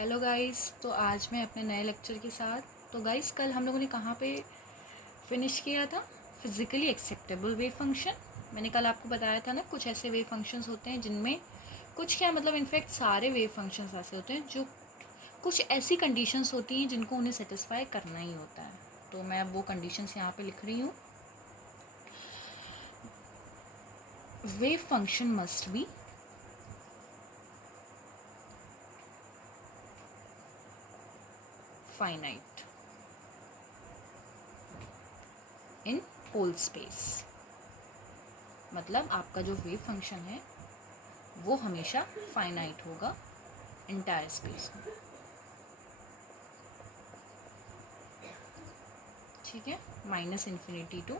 Hello guys. तो आज मैं अपने नए लेक्चर के साथ। तो गाइस, कल हम लोगों ने कहाँ पे फिनिश किया था? Physically acceptable wave function. मैंने कल आपको बताया था ना, कुछ ऐसे वेव फंक्शंस होते हैं जिनमें कुछ क्या मतलब इनफैक्ट सारे वेव फंक्शंस ऐसे होते हैं जो कुछ ऐसी कंडीशंस होती हैं जिनको उन्हें सेटिस्फाई करना ही होता है। तो मैं अब वो कंडीशंस यहाँ पे लिख रही हूँ। Wave function must be finite in whole space. मतलब आपका जो वेव फंक्शन है वो हमेशा फाइनाइट होगा इंटायर स्पेस में। ठीक है, minus infinity two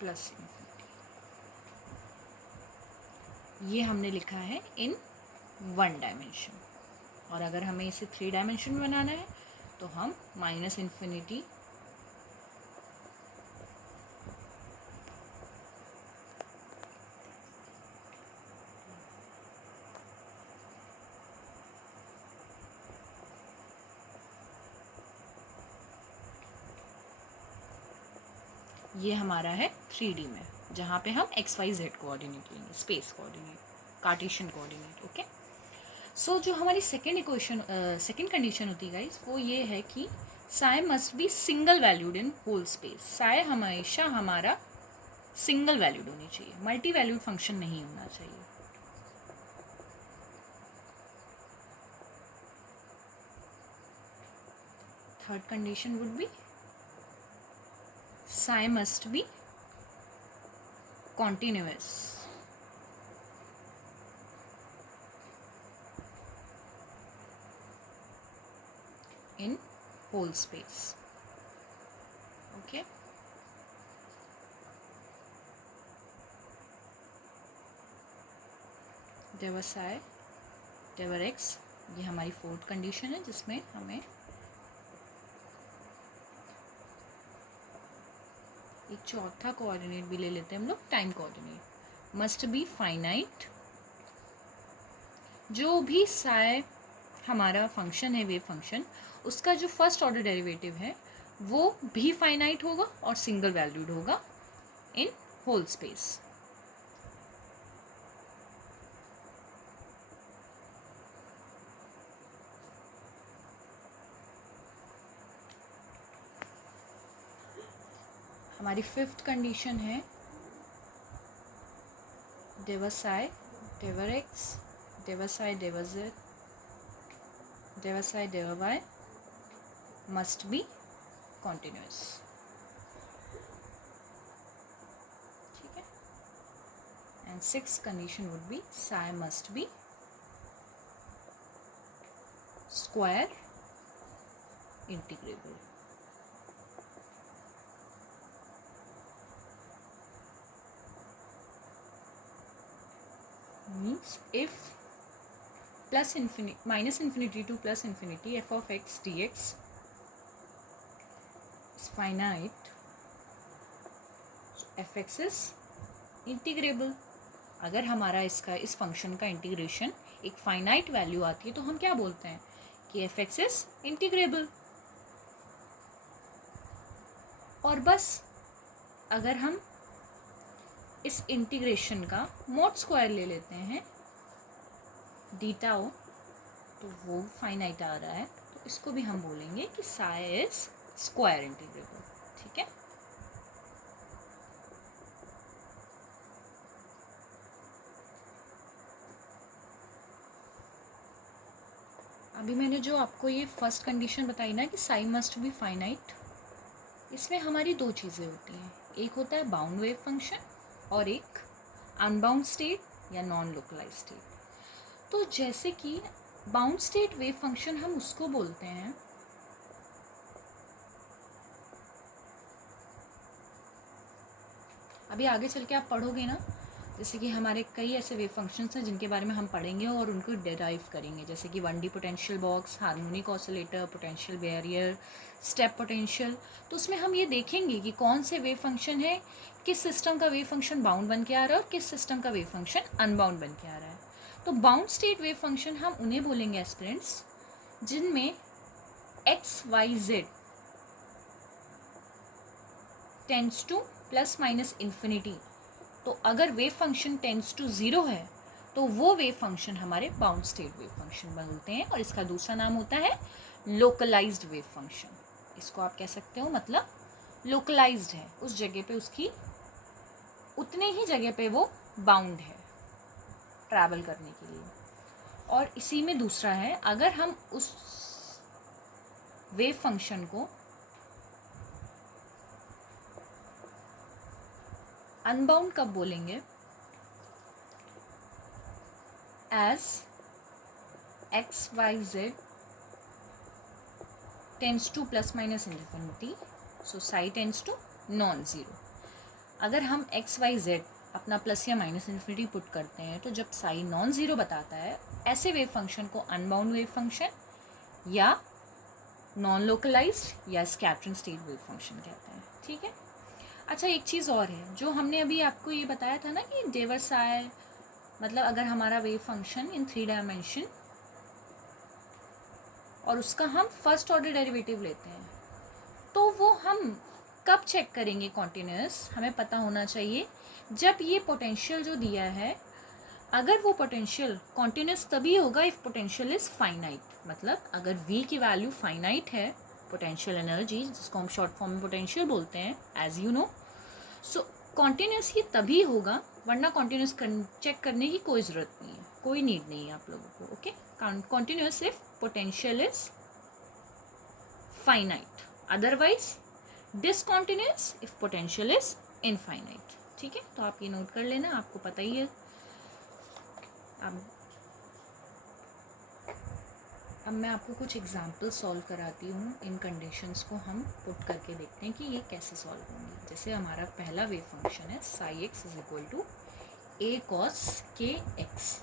plus infinity, ये हमने लिखा है इन वन डायमेंशन। और अगर हमें इसे थ्री डायमेंशन में बनाना है तो हम माइनस इन्फिनिटी ये हमारा है 3D में, जहाँ पे हम XYZ कोऑर्डिनेट लेंगे, space coordinate, Cartesian coordinate. Okay. So जो हमारी सेकेंड कंडीशन होती है गाइस, वो ये है कि psi must be single valued in whole space. Psi हमेशा हमारा सिंगल वैल्यूड होनी चाहिए, मल्टी वैल्यूड फंक्शन नहीं होना चाहिए। Third condition would be psi must be continuous in whole space. Okay. देवर psi देवर x, ये हमारी फोर्थ कंडीशन है जिसमें हमें एक चौथा कोऑर्डिनेट भी ले लेते हैं हम लोग, time coordinate. Must be finite. जो भी psi हमारा फंक्शन है, वेव फंक्शन, उसका जो फर्स्ट ऑर्डर डेरिवेटिव है वो भी फाइनाइट होगा और सिंगल वैल्यूड होगा इन होल स्पेस। हमारी फिफ्थ कंडीशन है देवर psi देवर x देवर psi देवर z देवर psi देवर y मस्ट बी कॉन्टिन्यूस। ठीक है। And six condition would be psi must be square integrable. Means if minus infinity to plus infinity f of x dx is finite, so fx is integrable. अगर हमारा इस function का integration एक finite value आती है तो हम क्या बोलते हैं कि fx is इंटीग्रेबल। और बस अगर हम इस इंटीग्रेशन का मोड स्क्वायर ले लेते हैं डीटा ओ, तो वो फाइनाइट आ रहा है, तो इसको भी हम बोलेंगे कि psi इज स्क्वायर इंटीग्रेबल। ठीक है। अभी मैंने जो आपको ये फर्स्ट कंडीशन बताई ना कि psi मस्ट बी फाइनाइट, इसमें हमारी दो चीज़ें होती हैं। एक होता है बाउंड वेव फंक्शन और एक अनबाउंड स्टेट या नॉन लोकलाइज स्टेट। तो जैसे कि बाउंड स्टेट वेव फंक्शन हम उसको बोलते हैं अभी आगे चल के आप पढ़ोगे ना, जैसे कि हमारे कई ऐसे वेव फंक्शंस हैं जिनके बारे में हम पढ़ेंगे और उनको डेराइव करेंगे, जैसे कि 1D potential box, harmonic oscillator, potential barrier, step potential. तो उसमें हम ये देखेंगे कि कौन से वेव फंक्शन है, किस सिस्टम का वेव फंक्शन बाउंड बन के आ रहा है और किस सिस्टम का वेव फंक्शन अनबाउंड बन के आ रहा है। तो बाउंड स्टेट वेव फंक्शन हम उन्हें बोलेंगे एस्पिरेंट्स जिनमें x y z tends to plus minus infinity. तो अगर wave function tends to zero है तो वो वेव फंक्शन हमारे बाउंड स्टेट वेव फंक्शन बनते हैं, और इसका दूसरा नाम होता है लोकलाइज्ड वेव फंक्शन। इसको आप कह सकते हो मतलब लोकलाइज्ड है, उस जगह पे उसकी उतने ही जगह पे वो बाउंड है ट्रैवल करने के लिए। और इसी में दूसरा है, अगर हम उस वेव फंक्शन को अनबाउंड कब बोलेंगे, as x y z tends to plus minus infinity, so psi tends to non zero. अगर हम एक्स वाई जेड अपना प्लस या माइनस इन्फिनिटी पुट करते हैं तो जब साई नॉन ज़ीरो बताता है, ऐसे वेव फंक्शन को अनबाउंड वेव फंक्शन या नॉन लोकलाइज्ड या स्कैटरिंग स्टेट वेव फंक्शन कहते हैं। ठीक है। अच्छा, एक चीज़ और है जो हमने अभी आपको ये बताया था ना कि डेवर्साई, मतलब अगर हमारा वेव फंक्शन इन 3 डायमेंशन और उसका हम फर्स्ट ऑर्डर डेरिवेटिव लेते हैं, तो वो हम कब चेक करेंगे कॉन्टिन्यूस, हमें पता होना चाहिए जब ये पोटेंशियल जो दिया है, अगर वो पोटेंशियल कॉन्टिन्यूस तभी होगा इफ पोटेंशियल इज फाइनाइट। मतलब अगर v की वैल्यू फाइनाइट है, पोटेंशियल एनर्जी जिसको हम शॉर्ट फॉर्म में पोटेंशियल बोलते हैं as you know, so continuous ही तभी होगा, वरना कॉन्टिन्यूस चेक करने की कोई ज़रूरत नहीं है, कोई नीड नहीं है आप लोगों को। Okay, continuous if potential is finite, otherwise discontinuous if potential is infinite. ठीक है, तो आप ये नोट कर लेना, आपको पता ही है। अब मैं आपको कुछ एग्जाम्पल सॉल्व कराती हूँ, इन कंडीशंस को हम पुट करके देखते हैं कि ये कैसे सॉल्व होंगे। जैसे हमारा पहला वेव फंक्शन है psi x is equal to a cos k x.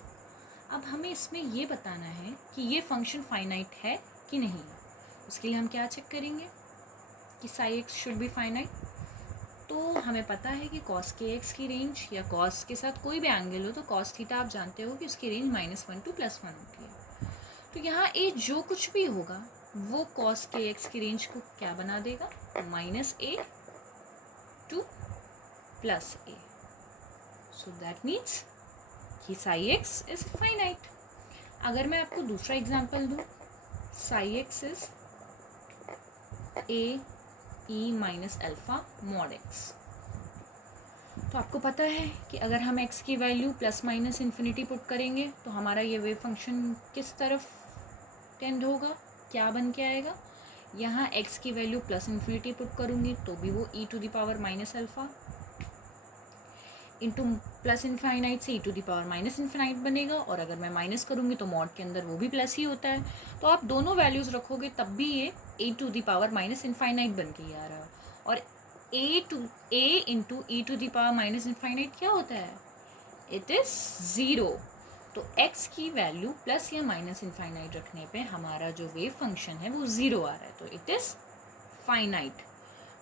अब हमें इसमें ये बताना है कि ये फंक्शन फाइनाइट है कि नहीं। उसके लिए हम क्या चेक करेंगे कि Sai x should be finite. तो हमें पता है कि कॉस के एक्स की रेंज या कॉस के साथ कोई भी एंगल हो तो कॉस थीटा आप जानते हो कि उसकी रेंज -1 to +1 होती है। तो यहाँ ए जो कुछ भी होगा वो कॉस के एक्स की रेंज को क्या बना देगा, -a to +a। So that means कि साई एक्स इज फाइनाइट। अगर मैं आपको दूसरा एग्जांपल दूँ, Sai x is a e minus alpha mod x. तो आपको पता है कि अगर हम x की value plus minus infinity put करेंगे तो हमारा ये वेव फंक्शन किस तरफ टेंड होगा, क्या बन के आएगा। यहाँ x की वैल्यू प्लस इन्फिनिटी पुट करूँगी तो भी वो e to the power minus alpha into plus infinite से e to the power minus infinite बनेगा, और अगर मैं माइनस करूँगी तो मॉड के अंदर वो भी प्लस ही होता है। तो आप दोनों वैल्यूज़ रखोगे तब भी ये e to the power minus infinite बन के ही आ रहा है। और a into e to the power minus infinite क्या होता है, इट इज़ ज़ीरो। तो x की वैल्यू प्लस या माइनस इन्फाइनाइट रखने पे हमारा जो वेव फंक्शन है वो ज़ीरो आ रहा है, तो इट इज़ फाइनाइट।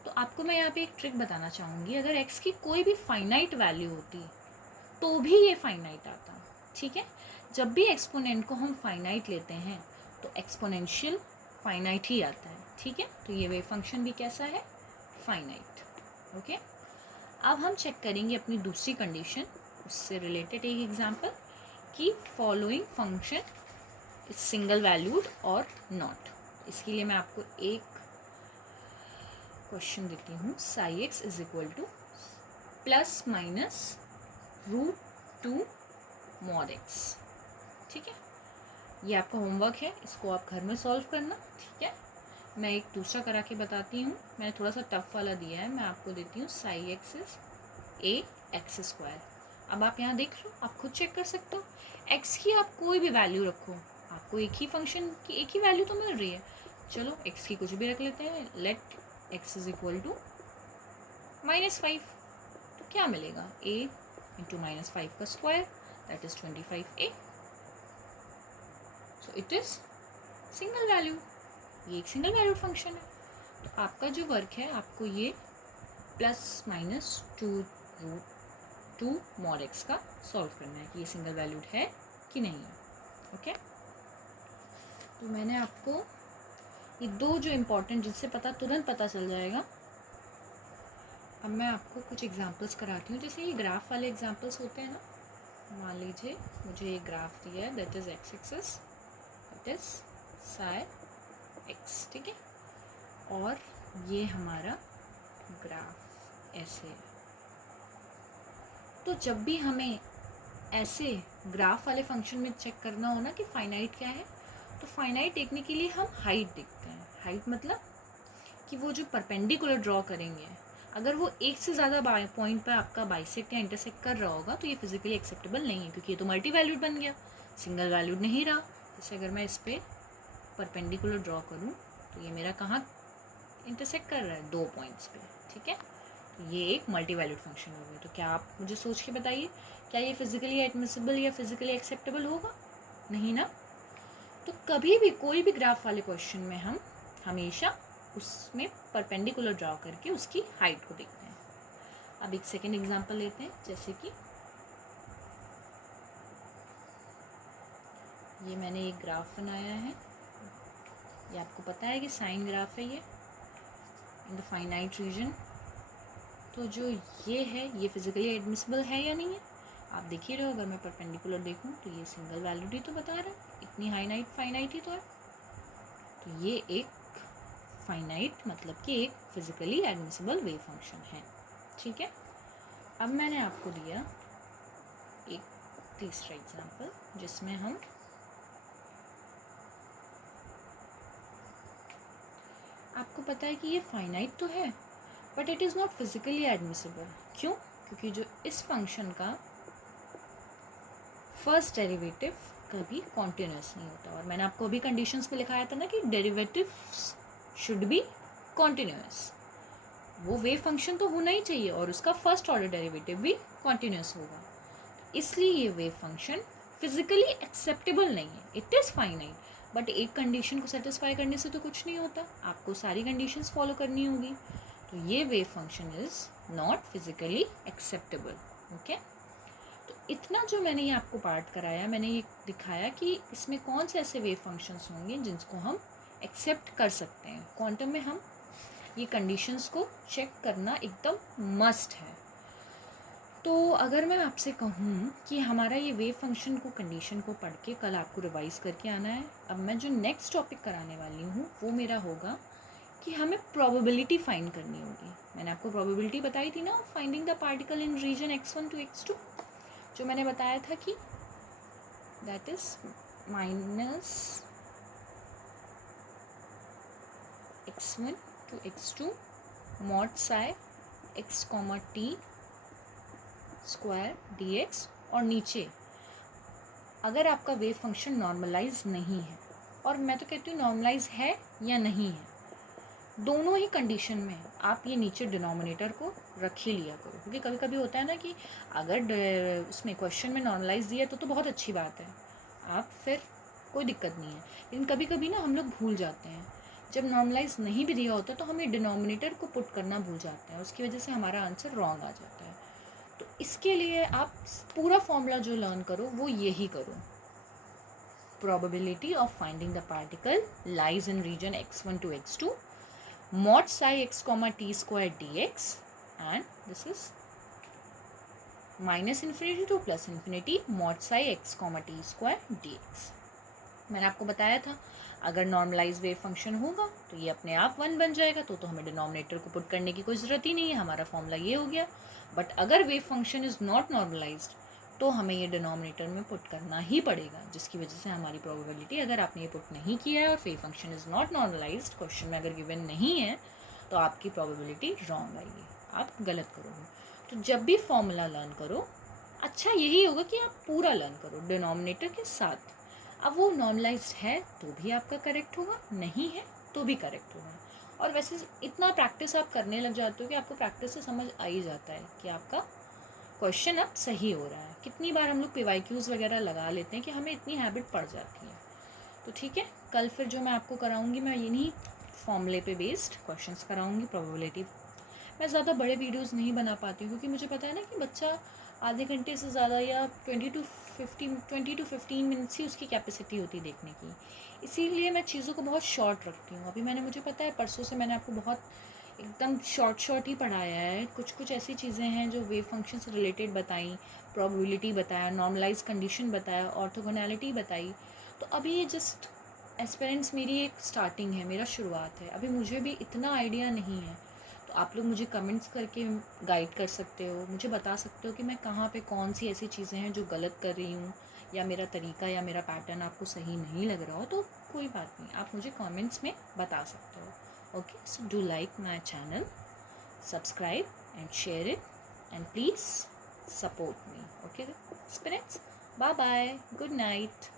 तो आपको मैं यहाँ पे एक ट्रिक बताना चाहूँगी, अगर x की कोई भी फाइनाइट वैल्यू होती तो भी ये फाइनाइट आता। ठीक है, जब भी एक्सपोनेंट को हम फाइनाइट लेते हैं तो एक्सपोनेंशियल फाइनाइट ही आता है। ठीक है, तो ये वेव फंक्शन भी कैसा है, फाइनाइट। ओके, अब हम चेक करेंगे अपनी दूसरी कंडीशन, उससे रिलेटेड एक एग्जांपल कि following function is single valued और नॉट। इसके लिए मैं आपको एक क्वेश्चन देती हूँ, Sai x is equal to plus minus √2 mod x. ठीक है, ये आपका होमवर्क है, इसको आप घर में सॉल्व करना। ठीक है, मैं एक दूसरा करा के बताती हूँ, मैंने थोड़ा सा टफ वाला दिया है, मैं आपको देती हूँ Sai x is a x square. अब आप यहाँ देख लो, आप खुद चेक कर सकते हो, एक्स की आप कोई भी वैल्यू रखो, आपको एक ही फंक्शन की एक ही वैल्यू तो मिल रही है। चलो एक्स की कुछ भी रख लेते हैं, let x is equal to -5। तो क्या मिलेगा, a इंटू -5 का square, that is 25a। So it is single value, ये एक सिंगल वैल्यू फंक्शन है। तो आपका जो वर्क है, आपको ये प्लस माइनस 2 मॉड एक्स का सॉल्व करना है कि ये सिंगल वैल्यूड है कि नहीं है। ओके, तो मैंने आपको ये दो जो इम्पोर्टेंट, जिससे तुरंत पता चल जाएगा। अब मैं आपको कुछ एग्जांपल्स कराती हूँ। जैसे ये ग्राफ वाले एग्जांपल्स होते हैं ना, मान लीजिए मुझे एक ग्राफ दिया है, that is x axis, that is Sai x, ठीक है, और ये हमारा ग्राफ ऐसे है। तो जब भी हमें ऐसे ग्राफ वाले फंक्शन में चेक करना हो ना कि फाइनाइट क्या है, तो फाइनाइट देखने के लिए हम हाइट देखते हैं। हाइट मतलब कि वो जो परपेंडिकुलर ड्रॉ करेंगे, अगर वो एक से ज़्यादा पॉइंट पर आपका बाइसेक्ट या इंटरसेक्ट कर रहा होगा तो ये फिजिकली एक्सेप्टेबल नहीं है, क्योंकि ये तो मल्टी वैल्यूड बन गया, सिंगल वैल्यूड नहीं रहा। जैसे अगर मैं इस पर परपेंडिकुलर ड्रॉ करूँ तो ये मेरा कहाँ इंटरसेक्ट कर रहा है, 2 पॉइंट्स पे, ठीक है। तो ये एक मल्टी वैल्यूड फंक्शन हो गया। तो क्या आप मुझे सोच के बताइए, क्या ये फिजिकली एडमिसिबल या फिजिकली एक्सेप्टेबल होगा? नहीं ना। तो कभी भी कोई भी ग्राफ वाले क्वेश्चन में हम हमेशा उसमें परपेंडिकुलर ड्रॉ करके उसकी हाइट को देखते हैं। अब एक सेकेंड एग्जांपल लेते हैं, जैसे कि ये मैंने एक ग्राफ बनाया है, ये आपको पता है कि साइन ग्राफ है ये इन द फाइनाइट रीजन। तो जो ये है, ये फिजिकली एडमिसिबल है या नहीं है? आप देख ही रहे हो, अगर मैं परपेंडिकुलर देखूं तो ये सिंगल वैल्यूड ही तो बता रहा है, इतनी हाइनाइट फाइनाइट ही तो है। तो ये एक फाइनाइट मतलब कि एक फिजिकली एडमिसिबल वेव फंक्शन है, ठीक है। अब मैंने आपको दिया एक तीसरा एग्जांपल, जिसमें हम आपको पता है कि ये फाइनाइट तो है but it is not physically admissible. क्यों? क्योंकि जो इस फंक्शन का फर्स्ट डेरिवेटिव कभी कॉन्टिन्यूस नहीं होता, और मैंने आपको अभी कंडीशंस में लिखाया था ना कि डेरिवेटिव्स शुड बी कॉन्टिन्यूस। वो वेव फंक्शन तो होना ही चाहिए और उसका फर्स्ट ऑर्डर डेरिवेटिव भी कॉन्टिन्यूस होगा, इसलिए ये वेव फंक्शन फिजिकली एक्सेप्टेबल नहीं है। इट इज़ फाइनाइट, बट एक कंडीशन को सेटिस्फाई करने से तो कुछ नहीं होता, आपको सारी कंडीशंस फॉलो करनी होगी। तो ये wave function is not physically acceptable. Okay, तो इतना जो मैंने ये आपको पार्ट कराया, मैंने ये दिखाया कि इसमें कौन से ऐसे वेव फंक्शंस होंगे जिनको हम एक्सेप्ट कर सकते हैं। क्वांटम में हम ये कंडीशंस को चेक करना एकदम मस्ट है। तो अगर मैं आपसे कहूँ कि हमारा ये वेव फंक्शन को कंडीशन को पढ़ के कल आपको रिवाइज करके आना है, अब मैं जो नेक्स्ट टॉपिक कराने वाली हूँ वो मेरा होगा कि हमें प्रोबेबिलिटी फाइंड करनी होगी। मैंने आपको प्रोबेबिलिटी बताई थी ना, finding the particle in region x1 to x2, जो मैंने बताया था कि that is minus x1 to x2 mod psi x, t square dx, और नीचे अगर आपका वेव फंक्शन नॉर्मलाइज नहीं है, और मैं तो कहती हूँ नॉर्मलाइज है या नहीं है, दोनों ही कंडीशन में आप ये नीचे डिनोमिनेटर को रख ही लिया करो। क्योंकि कभी कभी होता है ना कि अगर उसमें क्वेश्चन में नॉर्मलाइज दिया तो बहुत अच्छी बात है, आप फिर कोई दिक्कत नहीं है। लेकिन कभी कभी ना हम लोग भूल जाते हैं, जब नॉर्मलाइज नहीं भी दिया होता तो हम ये डिनोमिनेटर को पुट करना भूल जाते हैं, उसकी वजह से हमारा आंसर रॉन्ग आ जाता है। तो इसके लिए आप पूरा फॉर्मूला जो लर्न करो वो यही करो, probability of finding the particle lies in region x1 to x2 mod psi x comma t square dx, and this is minus infinity to plus infinity mod psi x comma t square dx। मैंने आपको बताया था अगर normalise wave function होगा तो ये अपने आप 1 बन जाएगा, तो हमें डिनोमिनेटर को पुट करने की कोई ज़रूरत ही नहीं है, हमारा फॉर्मूला ये हो गया। बट अगर wave function is not normalised तो हमें ये डिनोमिनेटर में पुट करना ही पड़ेगा, जिसकी वजह से हमारी प्रोबेबिलिटी, अगर आपने ये पुट नहीं किया है और wave function is not normalised question में अगर गिवन नहीं है तो आपकी प्रोबेबिलिटी रॉन्ग आएगी, आप गलत करोगे। तो जब भी फॉर्मूला लर्न करो, अच्छा यही होगा कि आप पूरा लर्न करो डिनोमिनेटर के साथ। अब वो नॉर्मलाइज्ड है तो भी आपका करेक्ट होगा, नहीं है तो भी करेक्ट होगा। और वैसे इतना प्रैक्टिस आप करने लग जाते हो कि आपको प्रैक्टिस से समझ आ ही जाता है कि आपका क्वेश्चन अब सही हो रहा है। कितनी बार हम लोग PYQs वगैरह लगा लेते हैं कि हमें इतनी हैबिट पड़ जाती है। तो ठीक है, कल फिर जो मैं आपको कराऊंगी, मैं इन्हीं फॉर्मूले पे बेस्ड क्वेश्चंस कराऊंगी, प्रोबेबिलिटी। मैं ज़्यादा बड़े वीडियोस नहीं बना पाती हूँ क्योंकि मुझे पता है ना कि बच्चा आधे घंटे से ज़्यादा या 20 to 15 मिनट्स ही उसकी कैपेसिटी होती है देखने की। इसीलिए मैं चीज़ों को बहुत शॉर्ट रखती हूँ। अभी मुझे पता है परसों से मैंने आपको बहुत एकदम शॉर्ट ही पढ़ाया है। कुछ ऐसी चीज़ें हैं जो वेव फंक्शन से रिलेटेड बताई, प्रोबेबिलिटी बताया, नॉर्मलाइज कंडीशन बताया, ऑर्थोगोनैलिटी बताई। तो अभी ये जस्ट एस्पेरेंट्स मेरी एक स्टार्टिंग है, मेरा शुरुआत है। अभी मुझे भी इतना आइडिया नहीं है। तो आप लोग मुझे कमेंट्स करके गाइड कर सकते हो, मुझे बता सकते हो कि मैं कहाँ पे कौन सी ऐसी चीज़ें हैं जो गलत कर रही हूँ, या मेरा तरीका या मेरा पैटर्न आपको सही नहीं लग रहा हो। तो कोई बात नहीं, आप मुझे कमेंट्स में बता सकते हो। Okay, so do like my channel, subscribe and share it, and please support me. Okay, spirits, bye bye, good night.